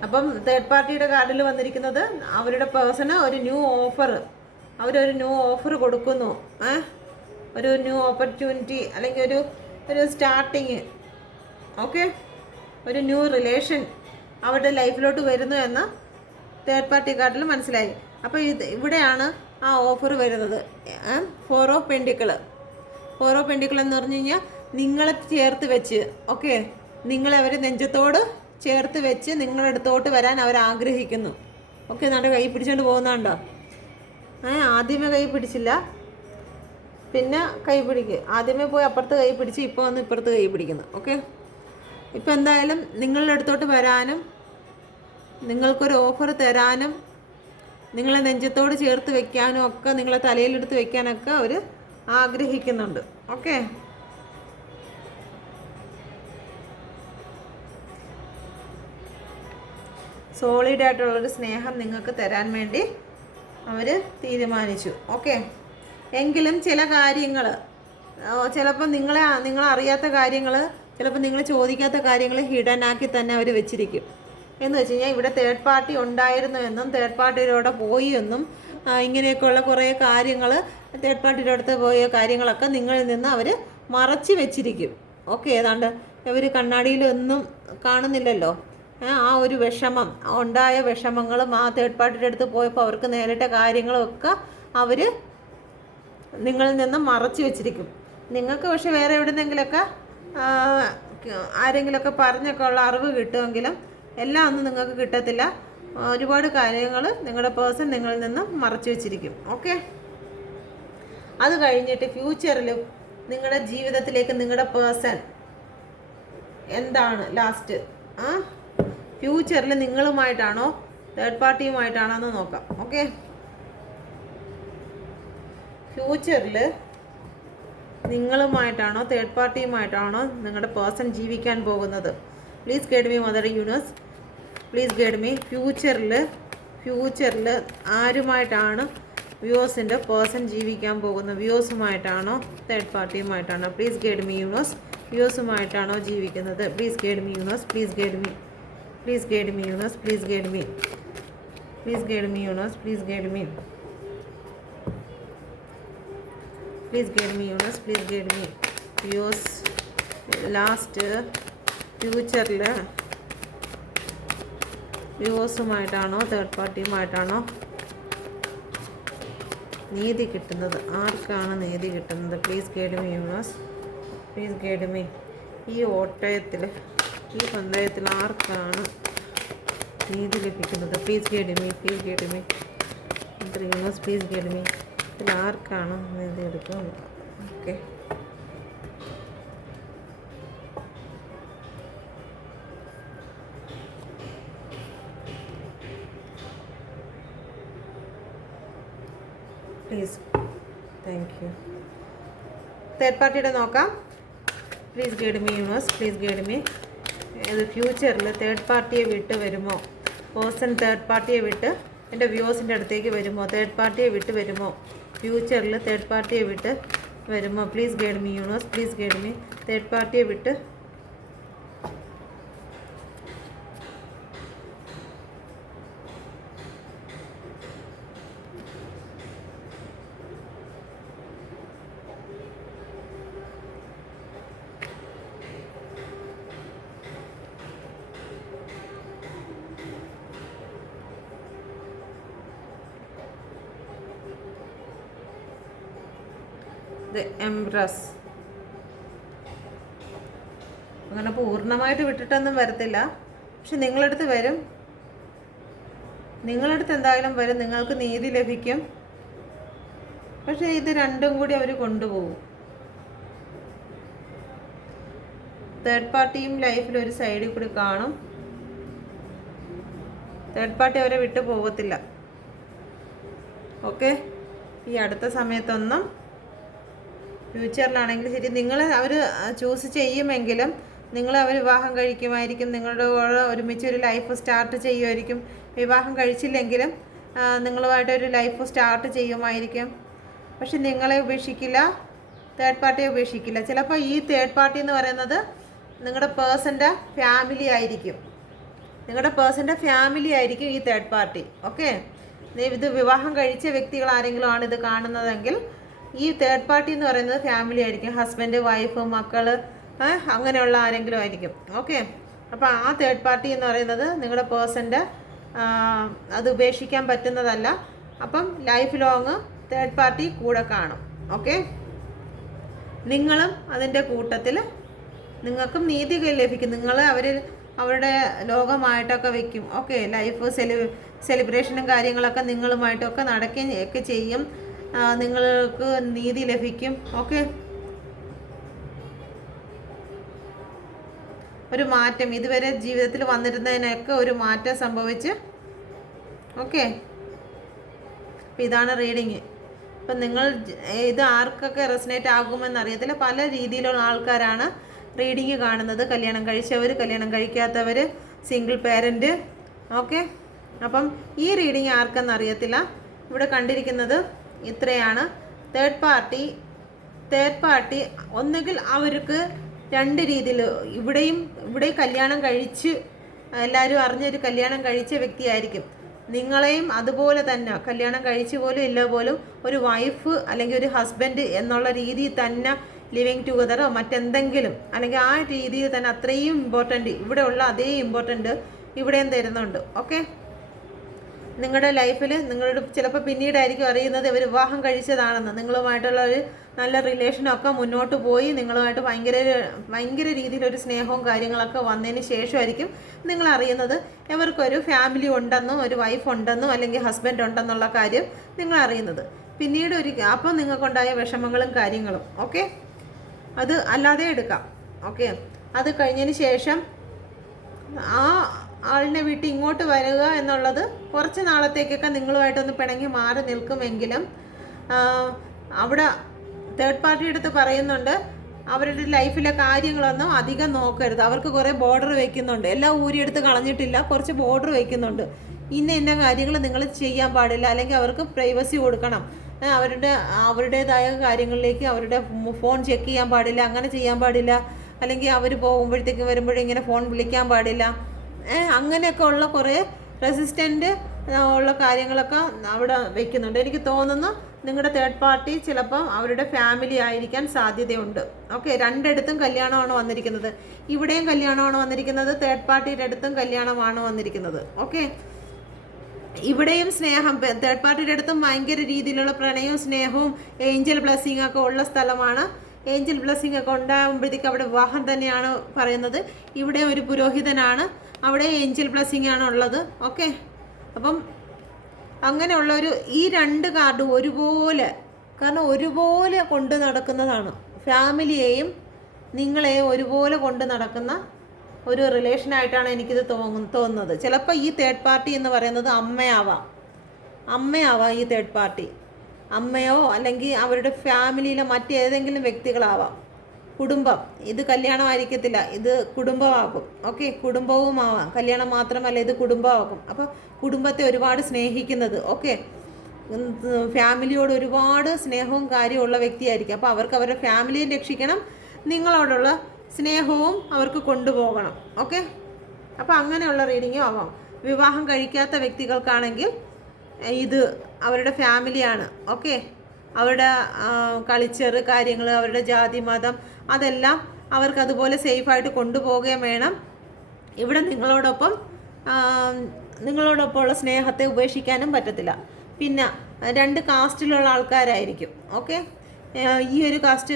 അപ്പം തേർഡ് പാർട്ടിയുടെ കാർഡിൽ വന്നിരിക്കുന്നത് അവരുടെ പേഴ്സണ് ഒരു ന്യൂ ഓഫർ, അവരൊരു ന്യൂ ഓഫർ കൊടുക്കുന്നു, ഒരു ന്യൂ ഓപ്പർച്യൂണിറ്റി, അല്ലെങ്കിൽ ഒരു സ്റ്റാർട്ടിങ്, ഓക്കെ, ഒരു ന്യൂ റിലേഷൻ അവരുടെ ലൈഫിലോട്ട് വരുന്നു എന്ന് തേർഡ് പാർട്ടി കാർഡിൽ മനസ്സിലായി. അപ്പോൾ ഇവിടെയാണ് ആ ഓഫർ വരുന്നത്. 4 ഓഫ് പെൻഡിക്കിൾ എന്ന് പറഞ്ഞു കഴിഞ്ഞാൽ നിങ്ങളെ ചേർത്ത് വെച്ച്, ഓക്കെ, നിങ്ങളെ അവർ നെഞ്ചത്തോട് ചേർത്ത് വെച്ച് നിങ്ങളുടെ അടുത്തോട്ട് വരാൻ അവർ ആഗ്രഹിക്കുന്നു. ഓക്കെ, നമ്മുടെ കൈ പിടിച്ചുകൊണ്ട് പോകുന്നുണ്ടോ? ആദ്യമേ കൈ പിടിച്ചില്ല, പിന്നെ കൈ പിടിക്കുക. ആദ്യമേ പോയി അപ്പുറത്ത് കൈ പിടിച്ച് ഇപ്പോൾ വന്ന് ഇപ്പുറത്ത് കൈ പിടിക്കുന്നു. ഓക്കെ, ഇപ്പം എന്തായാലും നിങ്ങളുടെ അടുത്തോട്ട് വരാനും നിങ്ങൾക്കൊരു ഓഫർ തരാനും നിങ്ങളെ നെഞ്ചത്തോട് ചേർത്ത് വെക്കാനും ഒക്കെ, നിങ്ങളെ തലയിലെടുത്ത് വെക്കാനൊക്കെ അവർ ആഗ്രഹിക്കുന്നുണ്ട്. ഓക്കെ, സോളിഡായിട്ടുള്ളൊരു സ്നേഹം നിങ്ങൾക്ക് തരാൻ വേണ്ടി അവർ തീരുമാനിച്ചു. ഓക്കെ, എങ്കിലും ചില കാര്യങ്ങൾ, ചിലപ്പോൾ നിങ്ങളറിയാത്ത കാര്യങ്ങൾ, ചിലപ്പോൾ നിങ്ങൾ ചോദിക്കാത്ത കാര്യങ്ങൾ ഹിഡൻ ആക്കി തന്നെ അവർ വെച്ചിരിക്കും. എന്ന് വെച്ച് കഴിഞ്ഞാൽ ഇവിടെ തേർഡ് പാർട്ടി ഉണ്ടായിരുന്നു എന്നും തേർഡ് പാർട്ടിയുടെ പോയി എന്നും ഇങ്ങനെയൊക്കെയുള്ള കുറേ കാര്യങ്ങൾ, തേർഡ് പാർട്ടിയുടെ അടുത്ത് പോയ കാര്യങ്ങളൊക്കെ നിങ്ങളിൽ നിന്ന് അവർ മറച്ച് വെച്ചിരിക്കും. ഓക്കെ, ഏതാണ്ട് ഇവർ കണ്ണാടിയിലൊന്നും കാണുന്നില്ലല്ലോ. ആ ഒരു വിഷമം, ഉണ്ടായ വിഷമങ്ങളും ആ തേർഡ് പാർട്ടിയുടെ അടുത്ത് പോയപ്പോൾ അവർക്ക് നേരിട്ട കാര്യങ്ങളൊക്കെ അവർ നിങ്ങളിൽ നിന്ന് മറച്ചു വെച്ചിരിക്കും. നിങ്ങൾക്ക് പക്ഷെ വേറെ എവിടെന്നെങ്കിലൊക്കെ ആരെങ്കിലുമൊക്കെ പറഞ്ഞൊക്കെ ഉള്ള അറിവ് കിട്ടുമെങ്കിലും എല്ലാം ഒന്നും നിങ്ങൾക്ക് കിട്ടത്തില്ല. ഒരുപാട് കാര്യങ്ങൾ നിങ്ങളുടെ പേഴ്സൺ നിങ്ങളിൽ നിന്ന് മറച്ചു വെച്ചിരിക്കും. ഓക്കെ, അത് കഴിഞ്ഞിട്ട് ഫ്യൂച്ചറിൽ നിങ്ങളുടെ ജീവിതത്തിലേക്ക് നിങ്ങളുടെ പേഴ്സൺ എന്താണ് ലാസ്റ്റ്, ഫ്യൂച്ചറിൽ നിങ്ങളുമായിട്ടാണോ തേർഡ് പാർട്ടിയുമായിട്ടാണോ എന്ന് നോക്കാം. ഓക്കെ, ഫ്യൂച്ചറിൽ നിങ്ങളുമായിട്ടാണോ തേർഡ് പാർട്ടിയുമായിട്ടാണോ നിങ്ങളുടെ പേഴ്സൺ ജീവിക്കാൻ പോകുന്നത്? Please guide me mother universe, please guide me. ഫ്യൂച്ചറിൽ ആരുമായിട്ടാണ് വ്യൂവേഴ്സിൻ്റെ പേഴ്സൺ ജീവിക്കാൻ പോകുന്നത്? വ്യൂവേഴ്സുമായിട്ടാണോ തേർഡ് പാർട്ടിയുമായിട്ടാണോ? Please guide me universe. വ്യൂവേഴ്സുമായിട്ടാണോ ജീവിക്കുന്നത്? Please guide me universe, please guide me. Please guide me, Yunus. Please guide me. Please guide me, Yunus. Please guide me. Please guide me, Yunus. Please guide me. Yours last ഫ്യൂച്ചറിൽ വ്യൂവേഴ്സുമായിട്ടാണോ തേർഡ് പാർട്ടിയുമായിട്ടാണോ നീതി കിട്ടുന്നത്? ആർക്കാണ് നീതി കിട്ടുന്നത്? Please guide me universe, please guide me. ഈ ഓട്ടയത്തിൽ, ഈ പന്തയത്തിൽ ആർക്കാണ് നീതി ലഭിക്കുന്നത്? Please guide me, please guide me. Universe please guide me. ഇതിൽ ആർക്കാണ് നീതി എടുക്കുന്നത്? Okay, please, thank you. Third പാർട്ടിയുടെ നോക്കാം. Please guide me universe, please guide me. ഇത് ഫ്യൂച്ചറിൽ തേർഡ് പാർട്ടിയെ വിട്ട് വരുമോ? പേഴ്സൺ തേർഡ് പാർട്ടിയെ വിട്ട് എൻ്റെ വ്യൂവേഴ്സിൻ്റെ അടുത്തേക്ക് വരുമോ? തേർഡ് പാർട്ടിയെ വിട്ട് വരുമോ? ഫ്യൂച്ചറിൽ തേർഡ് പാർട്ടിയെ വിട്ട് വരുമോ? Please guide me universe, please guide me. Third പാർട്ടിയെ വിട്ട് ദ എംപ്രസ്. അങ്ങനെ പൂർണ്ണമായിട്ട് വിട്ടിട്ടൊന്നും വരത്തില്ല, പക്ഷെ നിങ്ങളടുത്ത് വരും. നിങ്ങളടുത്ത് എന്തായാലും വരും, നിങ്ങൾക്ക് നീതി ലഭിക്കും. പക്ഷെ ഇത് രണ്ടും കൂടി അവർ കൊണ്ടുപോകും. തേർഡ് പാർട്ടിയും ലൈഫിൽ ഒരു സൈഡിൽ കൂടി കാണും. തേർഡ് പാർട്ടി അവരെ വിട്ടു പോകത്തില്ല. ഓക്കെ, ഈ അടുത്ത സമയത്തൊന്നും, ഫ്യൂച്ചറിലാണെങ്കിൽ ശരി, നിങ്ങൾ അവർ ചൂസ് ചെയ്യുമെങ്കിലും നിങ്ങൾ അവർ വിവാഹം കഴിക്കുമായിരിക്കും, നിങ്ങളുടെ കൂടെ ഒരുമിച്ച് ഒരു ലൈഫ് സ്റ്റാർട്ട് ചെയ്യുമായിരിക്കും. വിവാഹം കഴിച്ചില്ലെങ്കിലും നിങ്ങളുമായിട്ടൊരു ലൈഫ് സ്റ്റാർട്ട് ചെയ്യുമായിരിക്കും. പക്ഷെ നിങ്ങളെ ഉപേക്ഷിക്കില്ല, തേർഡ് പാർട്ടിയെ ഉപേക്ഷിക്കില്ല. ചിലപ്പോൾ ഈ തേർഡ് പാർട്ടി എന്ന് പറയുന്നത് നിങ്ങളുടെ പേഴ്സൻ്റെ ഫാമിലി ആയിരിക്കും. നിങ്ങളുടെ പേഴ്സൻ്റെ ഫാമിലി ആയിരിക്കും ഈ തേർഡ് പാർട്ടി. ഓക്കെ, ഇത് വിവാഹം കഴിച്ച വ്യക്തികൾ ആരെങ്കിലും ആണ് ഇത് കാണുന്നതെങ്കിൽ ഈ തേർഡ് പാർട്ടി എന്ന് പറയുന്നത് ഫാമിലി ആയിരിക്കും. ഹസ്ബൻഡ്, വൈഫ്, മക്കൾ, അങ്ങനെയുള്ള ആരെങ്കിലും ആയിരിക്കും. ഓക്കെ, അപ്പോൾ ആ തേർഡ് പാർട്ടി എന്ന് പറയുന്നത് നിങ്ങളുടെ പേഴ്സൻ്റെ അത് ഉപേക്ഷിക്കാൻ പറ്റുന്നതല്ല. അപ്പം ലൈഫ് ലോങ് തേർഡ് പാർട്ടി കൂടെ കാണും. ഓക്കെ, നിങ്ങളും അതിൻ്റെ കൂട്ടത്തിൽ നിങ്ങൾക്കും നീതി ലഭിക്കും. നിങ്ങൾ അവരുടെ ലോകമായിട്ടൊക്കെ വെക്കും. ഓക്കെ, ലൈഫ് സെലിബ്രേഷനും കാര്യങ്ങളൊക്കെ നിങ്ങളുമായിട്ടൊക്കെ നടക്കുകയൊക്കെ ചെയ്യും. നിങ്ങൾക്ക് നീതി ലഭിക്കും. ഓക്കെ, ഒരു മാറ്റം ഇതുവരെ ജീവിതത്തിൽ വന്നിരുന്നതിനൊക്കെ ഒരു മാറ്റം സംഭവിച്ച്. ഓക്കെ, അപ്പം ഇതാണ് റീഡിങ്. അപ്പം നിങ്ങൾ ഇത് ആർക്കൊക്കെ റെസനേറ്റ് ആകുമെന്ന് അറിയത്തില്ല. പല രീതിയിലുള്ള ആൾക്കാരാണ് റീഡിങ് കാണുന്നത്. കല്യാണം കഴിച്ചവർ, കല്യാണം കഴിക്കാത്തവർ, സിംഗിൾ പേരൻറ്റ്. ഓക്കെ, അപ്പം ഈ റീഡിങ് ആർക്കെന്ന് അറിയത്തില്ല. ഇവിടെ കണ്ടിരിക്കുന്നത് ഇത്രയാണ്. തേർഡ് പാർട്ടി ഒന്നുകിൽ അവർക്ക് രണ്ട് രീതിയിൽ, ഇവിടെ കല്യാണം കഴിച്ച് എല്ലാവരും അറിഞ്ഞൊരു കല്യാണം കഴിച്ച വ്യക്തിയായിരിക്കും. നിങ്ങളെയും അതുപോലെ തന്നെ കല്യാണം കഴിച്ചു പോലും ഇല്ല പോലും ഒരു വൈഫ് അല്ലെങ്കിൽ ഒരു ഹസ്ബൻഡ് എന്നുള്ള രീതിയിൽ തന്നെ ലിവിങ് ടുഗദറോ മറ്റെന്തെങ്കിലും, അല്ലെങ്കിൽ ആ രീതിയിൽ തന്നെ അത്രയും ഇമ്പോർട്ടൻ്റ്, ഇവിടെ ഉള്ള അതേ ഇമ്പോർട്ടൻ്റ് ഇവിടെയും തരുന്നുണ്ട്. ഓക്കെ, നിങ്ങളുടെ ലൈഫിൽ നിങ്ങളുടെ ചിലപ്പോൾ പിന്നീടായിരിക്കും അറിയുന്നത് ഇവർ വിവാഹം കഴിച്ചതാണെന്ന്. നിങ്ങളുമായിട്ടുള്ള ഒരു നല്ല റിലേഷനൊക്കെ മുന്നോട്ട് പോയി നിങ്ങളുമായിട്ട് ഭയങ്കര രീതിയിലൊരു സ്നേഹവും കാര്യങ്ങളൊക്കെ വന്നതിന് ശേഷമായിരിക്കും നിങ്ങൾ അറിയുന്നത് ഇവർക്കൊരു ഫാമിലി ഉണ്ടെന്നും ഒരു വൈഫ് ഉണ്ടെന്നും അല്ലെങ്കിൽ ഹസ്ബൻഡ് ഉണ്ടെന്നുള്ള കാര്യം നിങ്ങൾ അറിയുന്നത്. പിന്നീട് അപ്പോൾ നിങ്ങൾക്കുണ്ടായ വിഷമങ്ങളും കാര്യങ്ങളും. ഓക്കെ, അത് അല്ലാതെ എടുക്കാം. ഓക്കെ, അത് കഴിഞ്ഞതിന് ശേഷം ആ ആളിനെ വീട്ടിൽ ഇങ്ങോട്ട് വരിക എന്നുള്ളത് കുറച്ച് നാളത്തേക്കൊക്കെ നിങ്ങളുമായിട്ടൊന്ന് പിണങ്ങി മാറി നിൽക്കുമെങ്കിലും അവിടെ തേർഡ് പാർട്ടി അടുത്ത് പറയുന്നുണ്ട് അവരുടെ ലൈഫിലെ കാര്യങ്ങളൊന്നും അധികം നോക്കരുത്. അവർക്ക് കുറേ ബോർഡർ വയ്ക്കുന്നുണ്ട്. എല്ലാം ഊരിയെടുത്ത് കളഞ്ഞിട്ടില്ല, കുറച്ച് ബോർഡർ വയ്ക്കുന്നുണ്ട്. ഇന്ന കാര്യങ്ങൾ നിങ്ങൾ ചെയ്യാൻ പാടില്ല, അല്ലെങ്കിൽ അവർക്ക് പ്രൈവസി കൊടുക്കണം. അവരുടേതായ കാര്യങ്ങളിലേക്ക് അവരുടെ ഫോൺ ചെക്ക് ചെയ്യാൻ പാടില്ല, അങ്ങനെ ചെയ്യാൻ പാടില്ല. അല്ലെങ്കിൽ അവർ പോകുമ്പോഴത്തേക്ക് വരുമ്പോഴിങ്ങനെ ഫോൺ വിളിക്കാൻ പാടില്ല. അങ്ങനെയൊക്കെ ഉള്ള കുറേ റെസിസ്റ്റൻ്റ് ഉള്ള കാര്യങ്ങളൊക്കെ അവിടെ വെക്കുന്നുണ്ട്. എനിക്ക് തോന്നുന്നു നിങ്ങളുടെ തേർഡ് പാർട്ടി ചിലപ്പം അവരുടെ ഫാമിലി ആയിരിക്കാൻ സാധ്യതയുണ്ട്. ഓക്കെ, രണ്ടിടത്തും കല്യാണമാണ് വന്നിരിക്കുന്നത്. ഇവിടെയും കല്യാണമാണ് വന്നിരിക്കുന്നത്, തേർഡ് പാർട്ടിയുടെ അടുത്തും കല്യാണമാണ് വന്നിരിക്കുന്നത്. ഓക്കെ, ഇവിടെയും സ്നേഹം, തേർഡ് പാർട്ടിയുടെ അടുത്തും ഭയങ്കര രീതിയിലുള്ള പ്രണയവും സ്നേഹവും ഏഞ്ചൽ ബ്ലെസ്സിങ് ഒക്കെ ഉള്ള സ്ഥലമാണ്. ഏഞ്ചൽ ബ്ലെസ്സിങ് ഒക്കെ ഉണ്ടാകുമ്പോഴത്തേക്ക് അവിടെ വിവാഹം തന്നെയാണ് പറയുന്നത്. ഇവിടെ ഒരു പുരോഹിതനാണ്, അവിടെ ഏഞ്ചൽ ബ്ലെസ്സിങ് ആണ് ഉള്ളത്. ഓക്കെ, അപ്പം അങ്ങനെയുള്ളൊരു ഈ രണ്ട് കാർഡും ഒരുപോലെ, കാരണം ഒരുപോലെ കൊണ്ട് നടക്കുന്നതാണ്. ഫാമിലിയെയും നിങ്ങളെയും ഒരുപോലെ കൊണ്ട് നടക്കുന്ന ഒരു റിലേഷനായിട്ടാണ് എനിക്കിത് തോന്നുന്നത്. ചിലപ്പോൾ ഈ തേർഡ് പാർട്ടി എന്ന് പറയുന്നത് അമ്മയാവാം ഈ തേർഡ് പാർട്ടി. അമ്മയോ അല്ലെങ്കിൽ അവരുടെ ഫാമിലിയിലെ മറ്റേതെങ്കിലും വ്യക്തികളാവാം. കുടുംബം, ഇത് കല്യാണമായിരിക്കത്തില്ല, ഇത് കുടുംബമാകും. ഓക്കെ, കുടുംബവും ആവാം, കല്യാണം മാത്രമല്ല ഇത് കുടുംബമാകും. അപ്പോൾ കുടുംബത്തെ ഒരുപാട് സ്നേഹിക്കുന്നത്, ഓക്കെ, ഫാമിലിയോട് ഒരുപാട് സ്നേഹവും കാര്യമുള്ള വ്യക്തിയായിരിക്കും. അപ്പോൾ അവർക്ക് അവരുടെ ഫാമിലിയെ രക്ഷിക്കണം, നിങ്ങളോടുള്ള സ്നേഹവും അവർക്ക് കൊണ്ടുപോകണം. ഓക്കെ, അപ്പോൾ അങ്ങനെയുള്ള റീഡിങ്ങും ആവാം. വിവാഹം കഴിക്കാത്ത വ്യക്തികൾക്കാണെങ്കിൽ ഇത് അവരുടെ ഫാമിലിയാണ്. ഓക്കെ, അവരുടെ കൾച്ചർ കാര്യങ്ങൾ, അവരുടെ ജാതി മതം അതെല്ലാം അവർക്ക് അതുപോലെ സേഫായിട്ട് കൊണ്ടുപോവുകയും വേണം. ഇവിടെ നിങ്ങളോടൊപ്പമുള്ള സ്നേഹത്തെ ഉപേക്ഷിക്കാനും പറ്റത്തില്ല. പിന്നെ രണ്ട് കാസ്റ്റിലുള്ള ആൾക്കാരായിരിക്കും. ഓക്കെ, ഈ ഒരു കാസ്റ്റ്,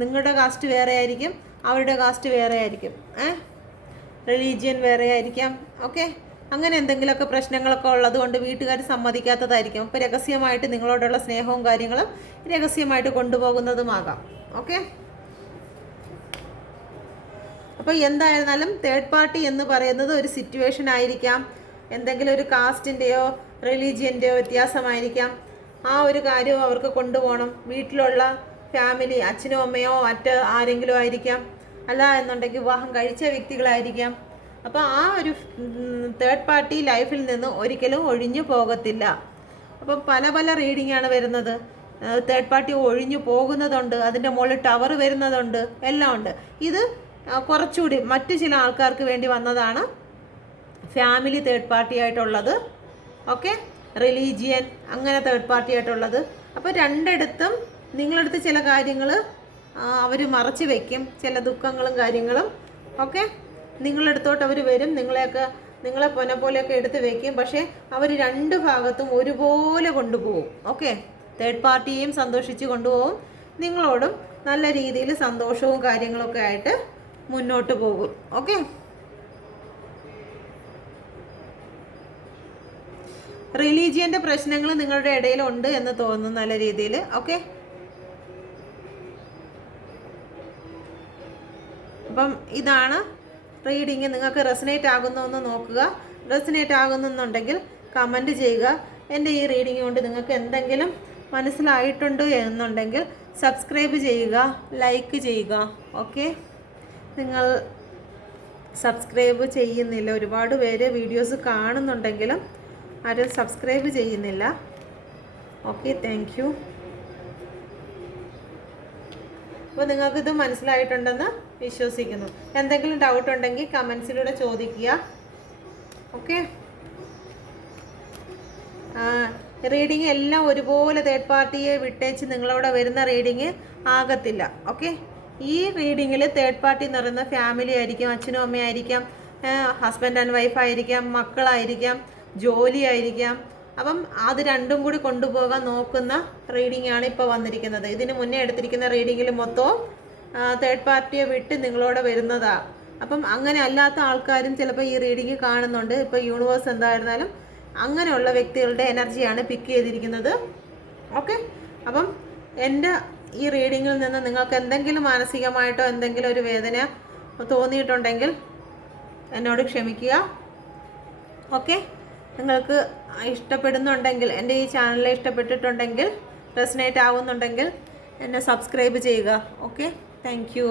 നിങ്ങളുടെ കാസ്റ്റ് വേറെ ആയിരിക്കും, അവരുടെ കാസ്റ്റ് വേറെ ആയിരിക്കും, റിലീജിയൻ വേറെ ആയിരിക്കാം. ഓക്കെ, അങ്ങനെ എന്തെങ്കിലുമൊക്കെ പ്രശ്നങ്ങളൊക്കെ ഉള്ളത് കൊണ്ട് വീട്ടുകാർ സമ്മതിക്കാത്തതായിരിക്കും. അപ്പോൾ രഹസ്യമായിട്ട് നിങ്ങളോടുള്ള സ്നേഹവും കാര്യങ്ങളും രഹസ്യമായിട്ട് കൊണ്ടുപോകുന്നതുമാകാം. ഓക്കെ, അപ്പോൾ എന്തായിരുന്നാലും തേർഡ് പാർട്ടി എന്ന് പറയുന്നത് ഒരു സിറ്റുവേഷൻ ആയിരിക്കാം, എന്തെങ്കിലും ഒരു കാസ്റ്റിൻ്റെയോ റിലീജിയൻ്റെയോ വ്യത്യാസമായിരിക്കാം. ആ ഒരു കാര്യവും അവർക്ക് കൊണ്ടുപോകണം. വീട്ടിലുള്ള ഫാമിലി, അച്ഛനോ അമ്മയോ ആരെങ്കിലും ആയിരിക്കാം, അല്ല എന്നുണ്ടെങ്കിൽ വിവാഹം കഴിച്ച വ്യക്തികളായിരിക്കാം. അപ്പോൾ ആ ഒരു തേർഡ് പാർട്ടി ലൈഫിൽ നിന്ന് ഒരിക്കലും ഒഴിഞ്ഞു പോകത്തില്ല. അപ്പം പല പല റീഡിങ്ങാണ് വരുന്നത്. തേർഡ് പാർട്ടി ഒഴിഞ്ഞു പോകുന്നതുണ്ട്, അതിൻ്റെ മുകളിൽ ടവർ വരുന്നതുണ്ട്, എല്ലാം ഉണ്ട്. ഇത് കുറച്ചുകൂടി മറ്റു ചില ആൾക്കാർക്ക് വേണ്ടി വന്നതാണ് ഫാമിലി തേർഡ് പാർട്ടി ആയിട്ടുള്ളത്. ഓക്കെ, റിലീജിയൻ അങ്ങനെ തേർഡ് പാർട്ടി ആയിട്ടുള്ളത്. അപ്പോൾ രണ്ടിടത്തും നിങ്ങളടുത്ത് ചില കാര്യങ്ങൾ അവർ മറച്ചു വയ്ക്കും, ചില ദുഃഖങ്ങളും കാര്യങ്ങളും. ഓക്കെ, നിങ്ങളടുത്തോട്ട് അവർ വരും, നിങ്ങളെ പോലെയൊക്കെ എടുത്ത് വയ്ക്കും. പക്ഷേ അവർ രണ്ട് ഭാഗത്തും ഒരുപോലെ കൊണ്ടുപോകും. ഓക്കെ, തേർഡ് പാർട്ടിയെയും സന്തോഷിച്ച് കൊണ്ടുപോകും, നിങ്ങളോടും നല്ല രീതിയിൽ സന്തോഷവും കാര്യങ്ങളൊക്കെ ആയിട്ട് മുന്നോട്ട് പോകും. ഓക്കെ, റിലീജിയൻ്റെ പ്രശ്നങ്ങൾ നിങ്ങളുടെ ഇടയിലുണ്ട് എന്ന് തോന്നുന്നു നല്ല രീതിയിൽ. ഓക്കെ, അപ്പം ഇതാണ് റീഡിങ്. നിങ്ങൾക്ക് റെസനേറ്റ് ആകുന്നു എന്ന് നോക്കുക. റെസനേറ്റ് ആകുന്നുണ്ടെങ്കിൽ കമൻറ്റ് ചെയ്യുക. എൻ്റെ ഈ റീഡിങ് കൊണ്ട് നിങ്ങൾക്ക് എന്തെങ്കിലും മനസ്സിലായിട്ടുണ്ട് എന്നുണ്ടെങ്കിൽ സബ്സ്ക്രൈബ് ചെയ്യുക, ലൈക്ക് ചെയ്യുക. ഓക്കെ, നിങ്ങൾ സബ്സ്ക്രൈബ് ചെയ്യുന്നില്ല. ഒരുപാട് പേര് വീഡിയോസ് കാണുന്നുണ്ടെങ്കിലും ആരും സബ്സ്ക്രൈബ് ചെയ്യുന്നില്ല. Okay, thank you. അപ്പോൾ നിങ്ങൾക്കിത് മനസ്സിലായിട്ടുണ്ടെന്ന് വിശ്വസിക്കുന്നു. എന്തെങ്കിലും ഡൗട്ട് ഉണ്ടെങ്കിൽ കമൻസിലൂടെ ചോദിക്കുക. ഓക്കെ, റീഡിങ് എല്ലാം ഒരുപോലെ തേർഡ് പാർട്ടിയെ വിട്ടേച്ച് നിങ്ങളവിടെ വരുന്ന റീഡിങ് ആകത്തില്ല. ഓക്കെ, ഈ റീഡിങ്ങിൽ തേർഡ് പാർട്ടി എന്ന് പറയുന്ന ഫാമിലി ആയിരിക്കും, അച്ഛനും അമ്മയായിരിക്കാം, ഹസ്ബൻഡ് ആൻഡ് വൈഫ് ആയിരിക്കാം, മക്കളായിരിക്കാം, ജോലി ആയിരിക്കാം. അപ്പം അത് രണ്ടും കൂടി കൊണ്ടുപോകാൻ നോക്കുന്ന റീഡിംഗ് ആണ് ഇപ്പോൾ വന്നിരിക്കുന്നത്. ഇതിന് മുന്നേ എടുത്തിരിക്കുന്ന റീഡിങ്ങിൽ മൊത്തവും തേർഡ് പാർട്ടിയെ വിട്ട് നിങ്ങളോട് വരുന്നതാണ്. അപ്പം അങ്ങനെ അല്ലാത്ത ആൾക്കാരും ചിലപ്പോൾ ഈ റീഡിങ് കാണുന്നുണ്ട്. ഇപ്പോൾ യൂണിവേഴ്സ് എന്തായിരുന്നാലും അങ്ങനെയുള്ള വ്യക്തികളുടെ എനർജിയാണ് പിക്ക് ചെയ്തിരിക്കുന്നത്. ഓക്കെ, അപ്പം എൻ്റെ ഈ റീഡിങ്ങിൽ നിന്ന് നിങ്ങൾക്ക് എന്തെങ്കിലും മാനസികമായിട്ടോ എന്തെങ്കിലും ഒരു വേദന തോന്നിയിട്ടുണ്ടെങ്കിൽ എന്നോട് ക്ഷമിക്കുക. ഓക്കെ, നിങ്ങൾക്ക് ഇഷ്ടപ്പെടുന്നുണ്ടെങ്കിൽ, എൻ്റെ ഈ ചാനൽ ഇഷ്ടപ്പെട്ടിട്ടുണ്ടെങ്കിൽ, റെസനേറ്റ് ആവുന്നുണ്ടെങ്കിൽ എന്നെ സബ്സ്ക്രൈബ് ചെയ്യുക. Okay, thank you.